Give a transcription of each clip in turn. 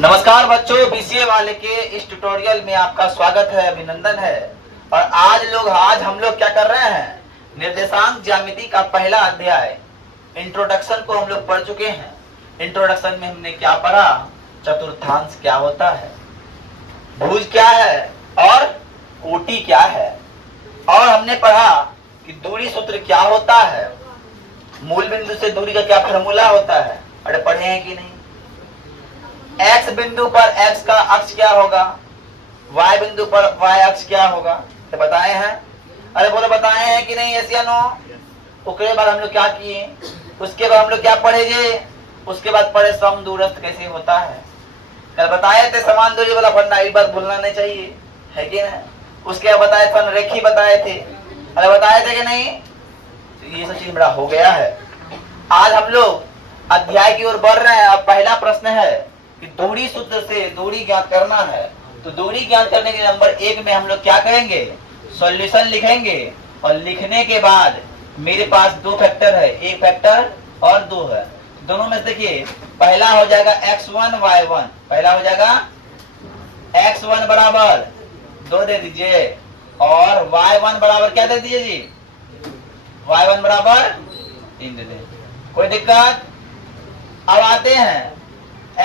नमस्कार बच्चों, बीसीए वाले के इस ट्यूटोरियल में आपका स्वागत है, अभिनंदन है। और आज हम लोग क्या कर रहे हैं? निर्देशांक ज्यामिति का पहला अध्याय इंट्रोडक्शन को हम लोग पढ़ चुके हैं। इंट्रोडक्शन में हमने क्या पढ़ा? चतुर्थांश क्या होता है, भुज क्या है और कोटि क्या है। और हमने पढ़ा कि दूरी सूत्र क्या होता है, मूल बिंदु से दूरी का क्या फॉर्मूला होता है। अरे पढ़े हैं कि नहीं? x बिंदु पर x का अक्ष क्या होगा, y बिंदु पर y अक्ष क्या होगा, तो बताए हैं। अरे बोलो बताए हैं कि नहीं? ऐसे नो। उसके बाद हम लोग क्या किए? उसके बाद हम लोग क्या पढ़ेंगे? उसके बाद पढ़े सम दूरस्थ कैसे होता है। कल बताए थे समान दूरी वाला फंडा, ये बात भूलना नहीं चाहिए, है कि नहीं? उसके बाद बताए थे रेखी बताए थे। अरे बताए थे कि नहीं? तो ये सब चीज बड़ा हो गया है। आज हम लोग अध्याय की ओर बढ़ रहे हैं। अब पहला प्रश्न है कि दूरी सूत्र से दूरी ज्ञात करना है। तो दूरी ज्ञात करने के नंबर 1 में हम लोग क्या करेंगे? सॉल्यूशन लिखेंगे। और लिखने के बाद मेरे पास दो फैक्टर है, एक फैक्टर और दो है। दोनों में से देखिए, पहला हो जाएगा x1 y1। पहला हो जाएगा x1 बराबर 2 दे दीजिए और y1 बराबर क्या दे दीजिए जी? y1 बराबर 3 दे दे। कोई दिक्कत? अब आते हैं,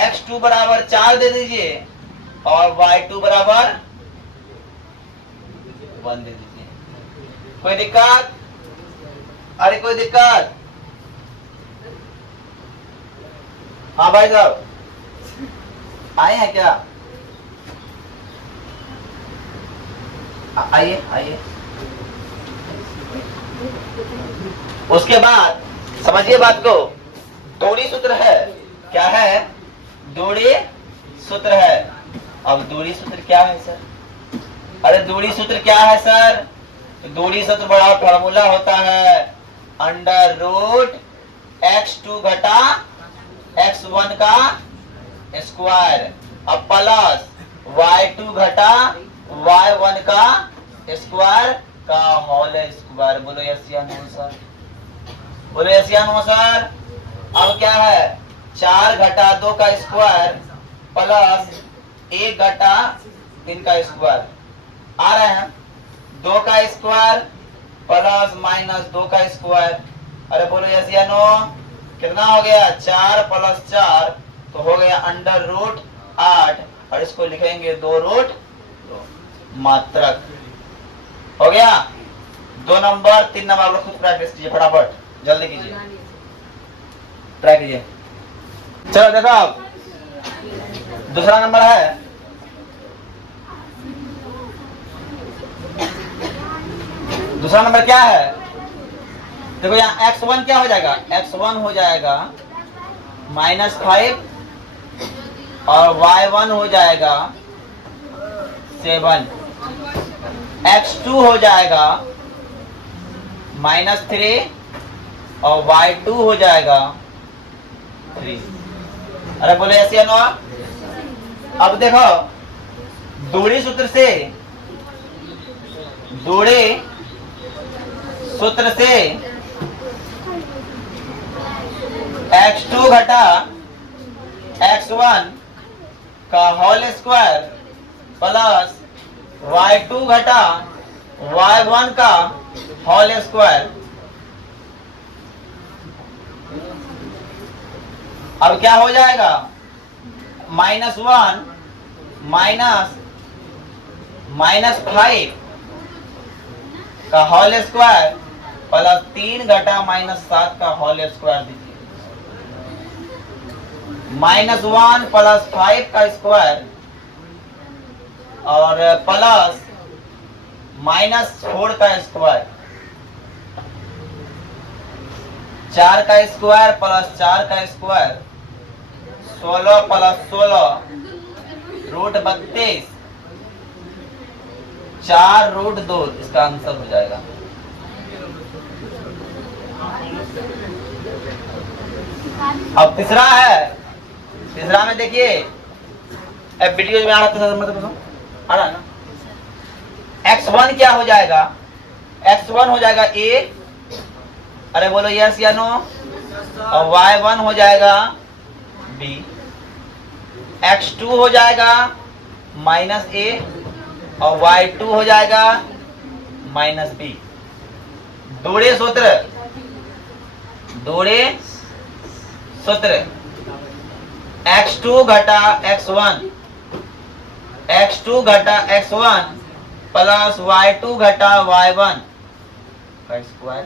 x2 बराबर 4 दे दीजिए और y2 बराबर 1 दे दीजिए। कोई दिक्कत? अरे कोई दिक्कत? हाँ भाई साहब आए हैं क्या? आइए आइए। उसके बाद समझिए बात को। दूरी सूत्र है, क्या है? दूरी सूत्र है। अब दूरी सूत्र क्या है सर? अरे दूरी सूत्र क्या है सर? दूरी सूत्र बड़ा फॉर्मूला होता है अंडर रूट x2 घटा x1 का स्क्वायर अब प्लस y2 घटा y1 का स्क्वायर का होल स्क्वायर। बोलो यस या नो सर? बोलो यस या नो सर? अब क्या है? 4 घटा 2 का स्क्वायर प्लस 1 घटा 3 का स्क्वायर आ रहे हैं। 2 का स्क्वायर प्लस माइनस 2 का स्क्वायर। अरे बोलो यस या नो? कितना हो गया? 4 प्लस 4 तो हो गया अंडर रूट 8 और इसको लिखेंगे 2 रूट 2 मात्रक। हो गया? 2 नंबर 3 नंबर आप लोग खुद प्रैक्टिस कीजिए, फटाफट जल्दी कीजिए, ट्राई कीजिए। चलो देखो, अब दूसरा नंबर है दूसरा नंबर क्या है? देखो यहाँ x1 क्या हो जाएगा? x1 हो जाएगा -5 और y1 हो जाएगा 7। x2 हो जाएगा -3 और y2 हो जाएगा 3। अरे बोले ऐसे नो? अब देखो, दूरी सूत्र से x2 घटा x1 का होल स्क्वायर प्लस y2 घटा y1 का होल स्क्वायर। अब क्या हो जाएगा? -1 -5 का होल स्क्वायर प्लस 3 घटा -7 का होल स्क्वायर दीजिए। -1 प्लस 5 का स्क्वायर और प्लस -4 का स्क्वायर। 4 का स्क्वायर प्लस 4 का स्क्वायर 16 प्लस 16 रूट 32 4 रूट 2 इसका आंसर हो जाएगा। अब तीसरा है। तीसरा में देखिए, वीडियो में आ रहा था, मतलब आ रहा है ना? x1 क्या हो जाएगा? x1 हो जाएगा a। अरे बोलो यस या नो? और y1 हो जाएगा बी, x2 हो जाएगा माइनस ए और y2 हो जाएगा माइनस बी। दोहरे सूत्र, दोहरे सूत्र, x2 घटा x1, x2 घटा x1 प्लस y2 घटा y1 का स्क्वायर।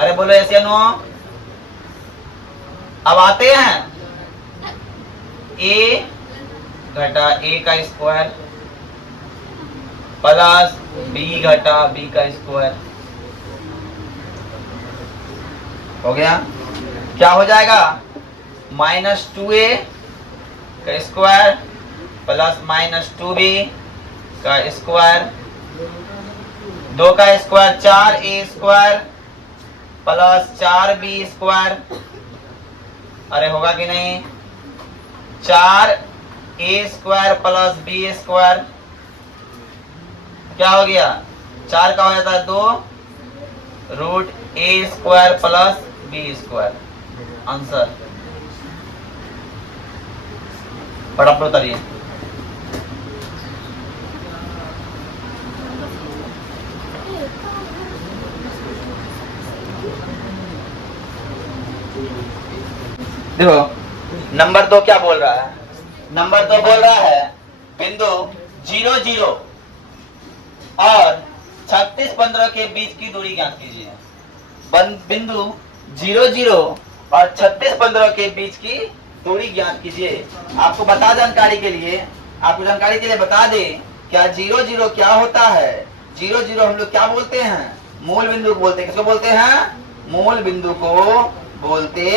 अरे बोलो ऐसे नो। अब आते हैं a घटा a का स्क्वायर प्लस b घटा b का स्क्वायर। हो गया? क्या हो जाएगा? माइनस 2a का स्क्वायर प्लस माइनस 2b का स्क्वायर, 2 का square 4a square plus 4b square. अरे होगा कि नहीं? 4a square plus b square क्या हो गया? 4 का हो जाता है 2 root a square plus b square. Answer फटाफट उतारिए। देखो नंबर 2 क्या बोल रहा है? नंबर 2 बोल रहा है बिंदु 0 0 और 36 15 के बीच की दूरी ज्ञात कीजिए। बिंदु 0 0 और 36 15 के बीच की दूरी ज्ञात कीजिए। आपको बता जानकारी के लिए, आपको जानकारी के लिए बता दे क्या 0 0 क्या होता है। 0 0 हम लोग क्या बोलते हैं? मूल बिंदु को बोलते हैं। किसको बोलते हैं? मूल बिंदु को बोलते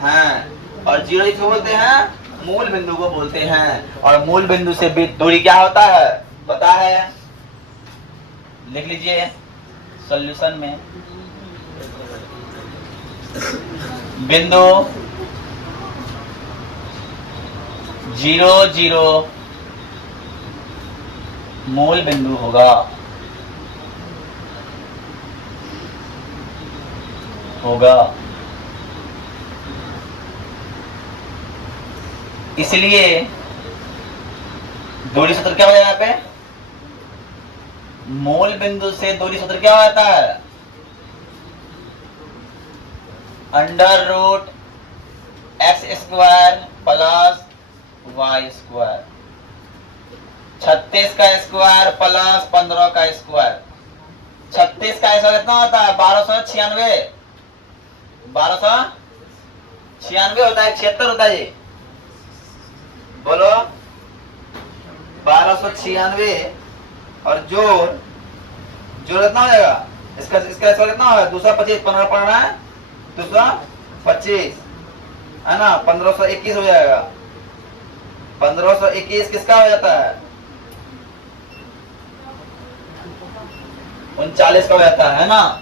हैं। और 0 किसको बोलते हैं? मूल बिंदु को बोलते हैं। और मूल बिंदु से दूरी क्या होता है पता है? लिख लीजिए सॉल्यूशन में। बिंदु 0 0 मूल बिंदु होगा। इसलिए दूरी सूत्र क्या हो जाएगा यहाँ पे? मूल बिंदु से दूरी सूत्र क्या होता है? Under root x square plus y square, 36 का स्क्वायर प्लस 15 का स्क्वायर। 36 का स्क्वायर कितना होता है? 1296। 1296 होता है, 76 होता है ये। बोलो 1296 और जोड़ कितना हो जाएगा? इसका स्क्वायर कितना होगा? 225, 15 पढ़ना है 225 है ना, 1521 हो जाएगा। 1521 किसका हो जाता है? 39 का हो जाता है ना।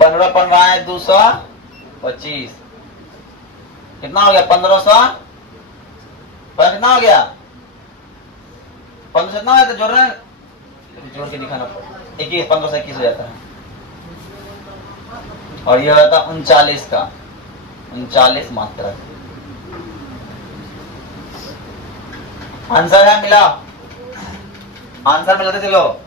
15 पढ़ रहा है 225 कितना हो गया? 1500 कितना हो गया? 1500 कितना हो जाता? जोड़ रहे हैं, जोड़ के दिखाना। 21 15 से 21 हो जाता है। और यह होता 39 का 39 मात्रा। आंसर है मिला? आंसर मिलाते चलो।